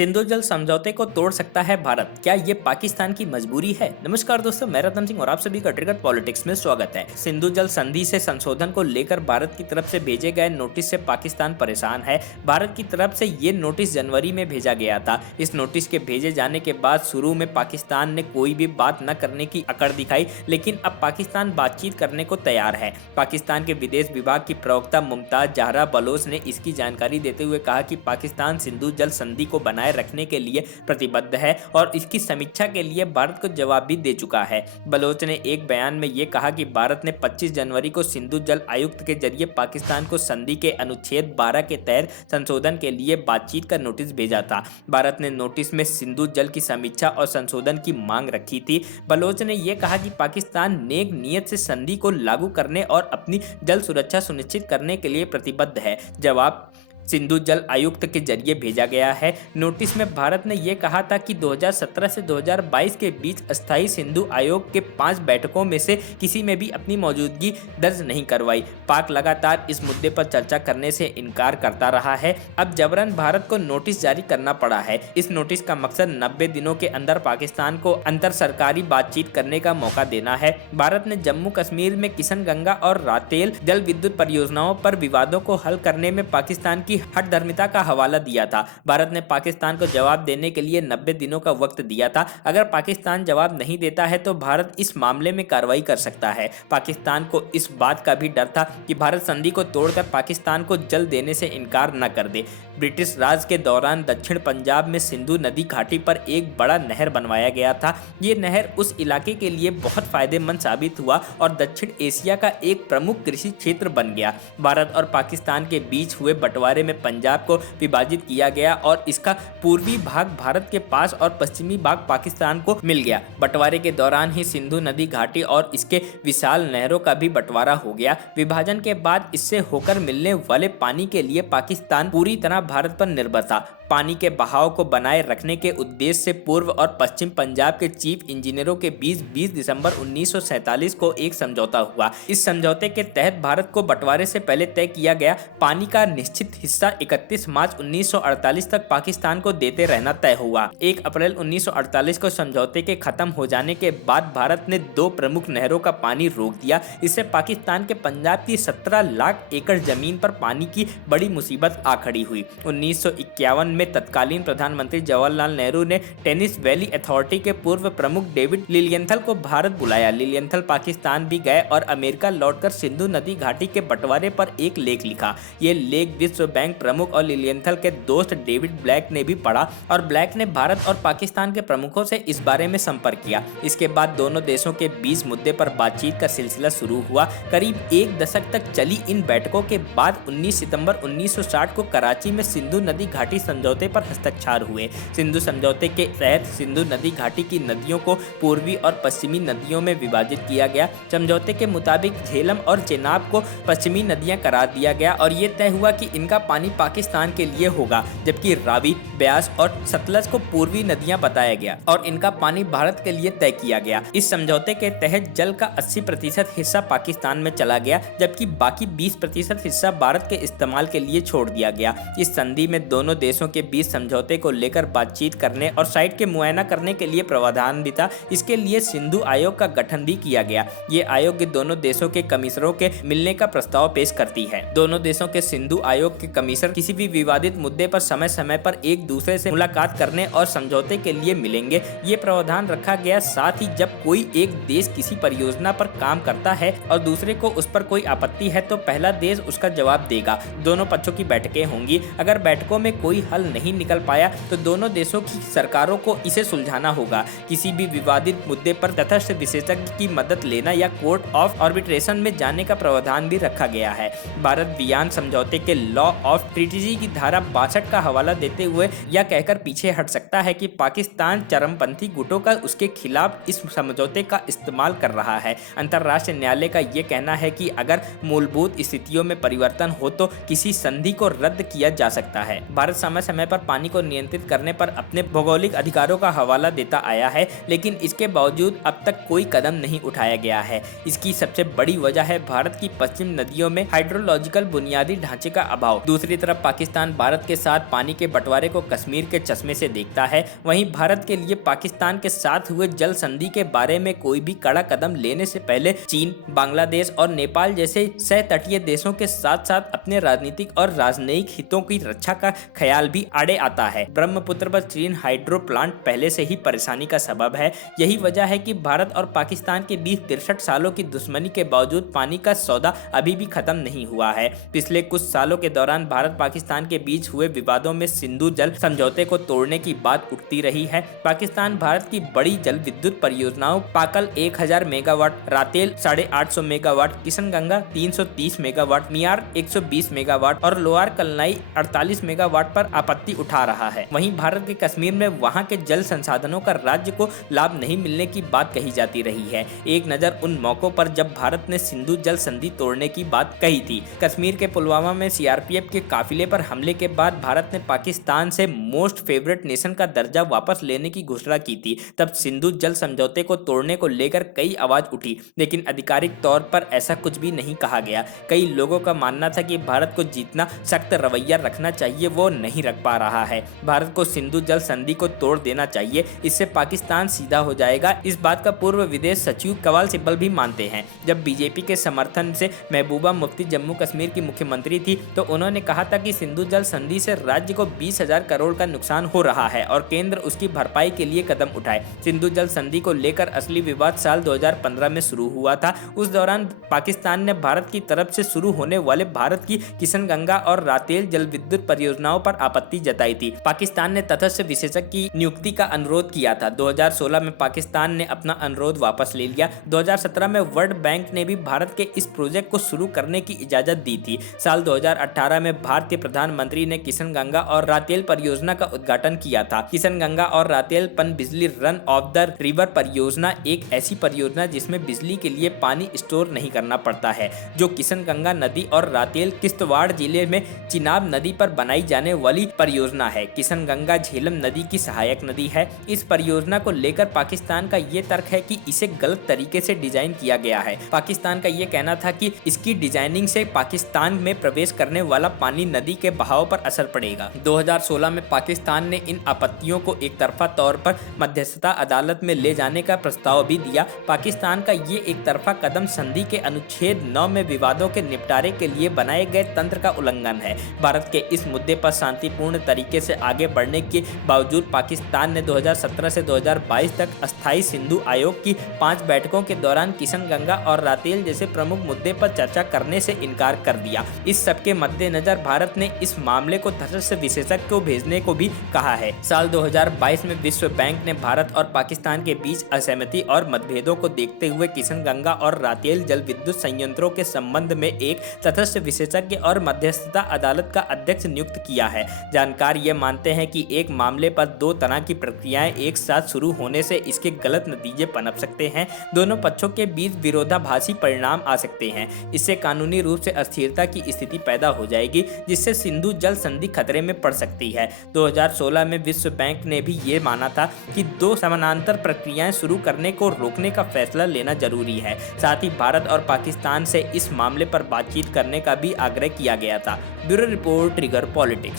सिंधु जल समझौते को तोड़ सकता है भारत, क्या ये पाकिस्तान की मजबूरी है? नमस्कार दोस्तों, मैं रतन सिंह और आप सभी का ट्रिगर पॉलिटिक्स में स्वागत है। सिंधु जल संधि से संशोधन को लेकर भारत की तरफ से भेजे गए नोटिस से पाकिस्तान परेशान है। भारत की तरफ से ये नोटिस जनवरी में भेजा गया था। इस नोटिस के भेजे जाने के बाद शुरू में पाकिस्तान ने कोई भी बात न करने की अकड़ दिखाई, लेकिन अब पाकिस्तान बातचीत करने को तैयार है। पाकिस्तान के विदेश विभाग की प्रवक्ता मुमताज जहरा बलोच ने इसकी जानकारी देते हुए कहा कि पाकिस्तान सिंधु जल संधि को बनाए रखने के लिए प्रतिबद्ध है और इसकी समीक्षा के लिए भारत को जवाब भी दे चुका है। बलोच ने एक बयान में यह कहा कि भारत ने 25 जनवरी को सिंधु जल आयुक्त के जरिए पाकिस्तान को संधि के अनुच्छेद 12 के तहत संशोधन के लिए बातचीत का नोटिस भेजा था। भारत ने नोटिस में सिंधु जल की समीक्षा और संशोधन की मांग रखी थी। बलोच ने यह कहा कि पाकिस्तान नेक नियत से संधि को लागू करने और अपनी जल सुरक्षा सुनिश्चित करने के लिए प्रतिबद्ध है। जवाब सिंधु जल आयुक्त के जरिए भेजा गया है। नोटिस में भारत ने यह कहा था कि 2017 से 2022 के बीच अस्थायी सिंधु आयोग के 5 बैठकों में से किसी में भी अपनी मौजूदगी दर्ज नहीं करवाई। पाक लगातार इस मुद्दे पर चर्चा करने से इनकार करता रहा है। अब जबरन भारत को नोटिस जारी करना पड़ा है। इस नोटिस का मकसद 90 दिनों के अंदर पाकिस्तान को अंतर सरकारी बातचीत करने का मौका देना है। भारत ने जम्मू कश्मीर में किशनगंगा और रातेल जल विद्युत परियोजनाओं पर विवादों को हल करने में पाकिस्तान की हठधर्मिता का हवाला दिया था। भारत ने पाकिस्तान को जवाब देने के लिए 90 दिनों का वक्त दिया था। अगर पाकिस्तान जवाब नहीं देता है तो भारत इस मामले में कार्रवाई कर सकता है। पाकिस्तान को इस बात का भी डर था कि भारत संधि को तोड़कर पाकिस्तान को जल देने से इनकार न कर दे। ब्रिटिश राज के दौरान दक्षिण पंजाब में सिंधु नदी घाटी पर एक बड़ा नहर बनवाया गया था। ये नहर उस इलाके के लिए बहुत फायदेमंद साबित हुआ और दक्षिण एशिया का एक प्रमुख कृषि क्षेत्र बन गया। भारत और पाकिस्तान के बीच हुए बंटवारे में पंजाब को विभाजित किया गया और इसका पूर्वी भाग भारत के पास और पश्चिमी भाग पाकिस्तान को मिल गया। बंटवारे के दौरान ही सिंधु नदी घाटी और इसके विशाल नहरों का भी बंटवारा हो गया। विभाजन के बाद इससे होकर मिलने वाले पानी के लिए पाकिस्तान पूरी तरह भारत पर निर्भर था। पानी के बहाव को बनाए रखने के उद्देश्य से पूर्व और पश्चिम पंजाब के चीफ इंजीनियरों के बीच 20 दिसंबर 1947 को एक समझौता हुआ। इस समझौते के तहत भारत को बंटवारे से पहले तय किया गया पानी का निश्चित हिस्सा 31 मार्च 1948 तक पाकिस्तान को देते रहना तय हुआ। 1 अप्रैल 1948 को समझौते के खत्म हो जाने के बाद भारत ने 2 प्रमुख नहरों का पानी रोक दिया। इससे पाकिस्तान के पंजाब की 17 लाख एकड़ जमीन पर पानी की बड़ी मुसीबत आ खड़ी हुई। 1951 में तत्कालीन प्रधानमंत्री जवाहरलाल नेहरू ने टेनिस वैली अथॉरिटी के पूर्व प्रमुख डेविड लिलियंथल को भारत बुलाया। लिलियंथल पाकिस्तान भी गए और अमेरिका लौटकर सिंधु नदी घाटी के बंटवारे पर एक लेख लिखा। ये लेख विश्व बैंक प्रमुख और लिलियंथल के दोस्त डेविड ब्लैक ने भी पढ़ा और ब्लैक ने भारत और पाकिस्तान के प्रमुखों से इस बारे में संपर्क किया। इसके बाद दोनों देशों के बीच मुद्दे पर बातचीत का सिलसिला शुरू हुआ। करीब 1 दशक तक चली इन बैठकों के बाद 19 सितंबर 1960 को कराची में सिंधु नदी घाटी समझौते पर हस्ताक्षर हुए। सिंधु समझौते के तहत सिंधु नदी घाटी की नदियों को पूर्वी और पश्चिमी नदियों में विभाजित किया गया। समझौते के मुताबिक झेलम और चेनाब को पश्चिमी नदियां करार दिया गया और ये तय हुआ कि इनका पानी पाकिस्तान के लिए होगा, जबकि रावी, ब्यास और सतलज को पूर्वी नदियां बताया गया और इनका पानी भारत के लिए तय किया गया। इस समझौते के तहत जल का 80% हिस्सा पाकिस्तान में चला गया, जबकि बाकी 20% हिस्सा भारत के इस्तेमाल के लिए छोड़ दिया गया। इस संधि में दोनों देशों के बीच समझौते को लेकर बातचीत करने और साइट के मुआयना करने के लिए प्रावधान भी था। इसके लिए सिंधु आयोग का गठन भी किया गया। ये आयोग दोनों देशों के कमिश्नरों के मिलने का प्रस्ताव पेश करती है। दोनों देशों के सिंधु आयोग के कमिश्नर किसी भी विवादित मुद्दे पर समय समय पर एक दूसरे से मुलाकात करने और समझौते के लिए मिलेंगे। ये प्रावधान रखा गया। साथ ही जब कोई एक देश किसी परियोजना पर काम करता है और दूसरे को उस पर कोई आपत्ति है तो पहला देश उसका जवाब देगा। दोनों पक्षों की बैठकें होंगी। अगर बैठकों में कोई हल नहीं निकल पाया तो दोनों देशों की सरकारों को इसे सुलझाना होगा। किसी भी विवादित मुद्दे पर तटस्थ विशेषज्ञ की मदद लेना या कोर्ट ऑफ आर्बिट्रेशन में जाने का प्रावधान भी रखा गया है। भारत वियना समझौते के लॉ ऑफ ट्रीटीज की धारा 62 का हवाला देते हुए यह कहकर पीछे हट सकता है कि पाकिस्तान चरमपंथी गुटों का उसके खिलाफ इस समझौते का इस्तेमाल कर रहा है। अंतर्राष्ट्रीय न्यायालय का यह कहना है कि अगर मूलभूत स्थितियों में परिवर्तन हो तो किसी संधि को रद्द किया जा सकता है। भारत समय समय पर पानी को नियंत्रित करने पर अपने भौगोलिक अधिकारों का हवाला देता आया है, लेकिन इसके बावजूद अब तक कोई कदम नहीं उठाया गया है। इसकी सबसे बड़ी वजह है भारत की पश्चिम नदियों में हाइड्रोलॉजिकल बुनियादी ढांचे का अभाव। दूसरी तरफ पाकिस्तान भारत के साथ पानी के बंटवारे को कश्मीर के चश्मे से देखता है। वहीं भारत के लिए पाकिस्तान के साथ हुए जल संधि के बारे में कोई भी कड़ा कदम लेने से पहले चीन, बांग्लादेश और नेपाल जैसे सहतटीय देशों के साथ साथ अपने राजनीतिक और राजनयिक हितों की रक्षा का ख्याल भी आड़े आता है। ब्रह्मपुत्र पर चीन हाइड्रो प्लांट पहले से ही परेशानी का सबब है। यही वजह है कि भारत और पाकिस्तान के बीच 63 सालों की दुश्मनी के बावजूद पानी का सौदा अभी भी खत्म नहीं हुआ है। पिछले कुछ सालों के दौरान भारत पाकिस्तान के बीच हुए विवादों में सिंधु जल समझौते को तोड़ने की बात उठती रही है। पाकिस्तान भारत की बड़ी जल विद्युत परियोजनाओं पाकल 1000 मेगावाट, रातेल 850 मेगावाट, किशनगंगा 330 मेगावाट, मियार 120 मेगावाट और लोअर कलनाई 48 मेगावाट पर आपत्ति उठा रहा है। वहीं भारत के कश्मीर में वहां के जल संसाधनों का राज्य को लाभ नहीं मिलने की बात कही जाती रही है। एक नजर उन मौकों पर जब भारत ने सिंधु जल संधि तोड़ने की बात कही थी। कश्मीर के पुलवामा में सीआरपीएफ के काफिले पर हमले के बाद भारत ने पाकिस्तान से मोस्ट फेवरेट नेशन का दर्जा वापस लेने की घोषणा की थी। तब सिंधु जल समझौते को तोड़ने को लेकर कई आवाज उठी, लेकिन आधिकारिक तौर पर ऐसा कुछ भी नहीं कहा गया। कई लोगों का मानना था कि भारत को जितना सख्त रवैया रखना चाहिए वो नहीं रख पा रहा है। भारत को सिंधु जल संधि को तोड़ देना चाहिए, इससे पाकिस्तान सीधा हो जाएगा। इस बात का पूर्व विदेश सचिव कवाल सिब्बल भी मानते हैं। जब बीजेपी के समर्थन से महबूबा मुफ्ती जम्मू कश्मीर की मुख्यमंत्री थी तो उन्होंने कहा था कि सिंधु जल संधि से राज्य को 20,000 करोड़ का नुकसान हो रहा है और केंद्र उसकी भरपाई के लिए कदम उठाए। सिंधु जल संधि को लेकर असली विवाद साल 2015 में शुरू हुआ था। उस दौरान पाकिस्तान ने भारत की तरफ से शुरू होने वाले भारत की किशनगंगा और रातेल जल विद्युत परियोजनाओं पर आपत्ति जताई थी। पाकिस्तान ने तटस्थ विशेषज्ञ की नियुक्ति का अनुरोध किया था। 2016 में पाकिस्तान ने अपना अनुरोध वापस ले लिया। 2017 में वर्ल्ड बैंक ने भी भारत के इस प्रोजेक्ट को शुरू करने की इजाजत दी थी। साल 2018 में भारतीय प्रधानमंत्री ने किशनगंगा और रातेल परियोजना का उद्घाटन किया था। किशनगंगा और रातेल पन बिजली रन ऑफ द रिवर परियोजना एक ऐसी परियोजना जिसमें बिजली के लिए पानी स्टोर नहीं करना पड़ता है, जो किशनगंगा नदी और रातेल किश्तवाड़ जिले में चिनाब नदी पर बनाई जाने वाली परियोजना है। किशनगंगा झेलम नदी की सहायक नदी है। इस परियोजना को लेकर पाकिस्तान का ये तर्क है कि इसे गलत तरीके से डिजाइन किया गया है। पाकिस्तान का ये कहना था कि इसकी डिजाइनिंग से पाकिस्तान में प्रवेश करने वाला पानी नदी के बहाव पर असर पड़ेगा। 2016 में पाकिस्तान ने इन आपत्तियों को एक तरफा तौर पर मध्यस्थता अदालत में ले जाने का प्रस्ताव भी दिया। पाकिस्तान का ये एक तरफा कदम संधि के अनुच्छेद 9 में विवादों के निपटारे के लिए बनाए गए तंत्र का उल्लंघन है। भारत के इस मुद्दे पर शांतिपूर्ण तरीके से आगे बढ़ने के बावजूद पाकिस्तान ने 2017 से 2022 तक अस्थायी सिंधु आयोग की 5 बैठकों के दौरान किशनगंगा और रातेल जैसे प्रमुख मुद्दे पर चर्चा करने से इनकार कर दिया। इस सबके मद्देनजर भारत ने इस मामले को तटस्थ विशेषज्ञ को भेजने को भी कहा है। साल 2022 में विश्व बैंक ने भारत और पाकिस्तान के बीच असहमति और मतभेदों को देखते हुए किशनगंगा और रातेल जल विद्युत संयंत्रों के संबंध में एक तटस्थ विशेषज्ञ और मध्यस्थता अदालत का अध्यक्ष नियुक्त किया है। जानकार ये मानते हैं कि एक मामले पर 2 तरह की प्रक्रियाएं एक साथ शुरू होने से इसके गलत नतीजे पनप सकते हैं। दोनों पक्षों के बीच विरोधाभासी परिणाम आ सकते हैं। इससे कानूनी रूप से अस्थिरता की स्थिति पैदा हो जाएगी, जिससे सिंधु जल संधि खतरे में पड़ सकती है। 2016 में विश्व बैंक ने भी ये माना था कि 2 समानांतर प्रक्रियाएं शुरू करने को रोकने का फैसला लेना जरूरी है। साथ ही भारत और पाकिस्तान से इस मामले पर बातचीत करने का भी आग्रह किया गया था। Bureau report, trigger politics.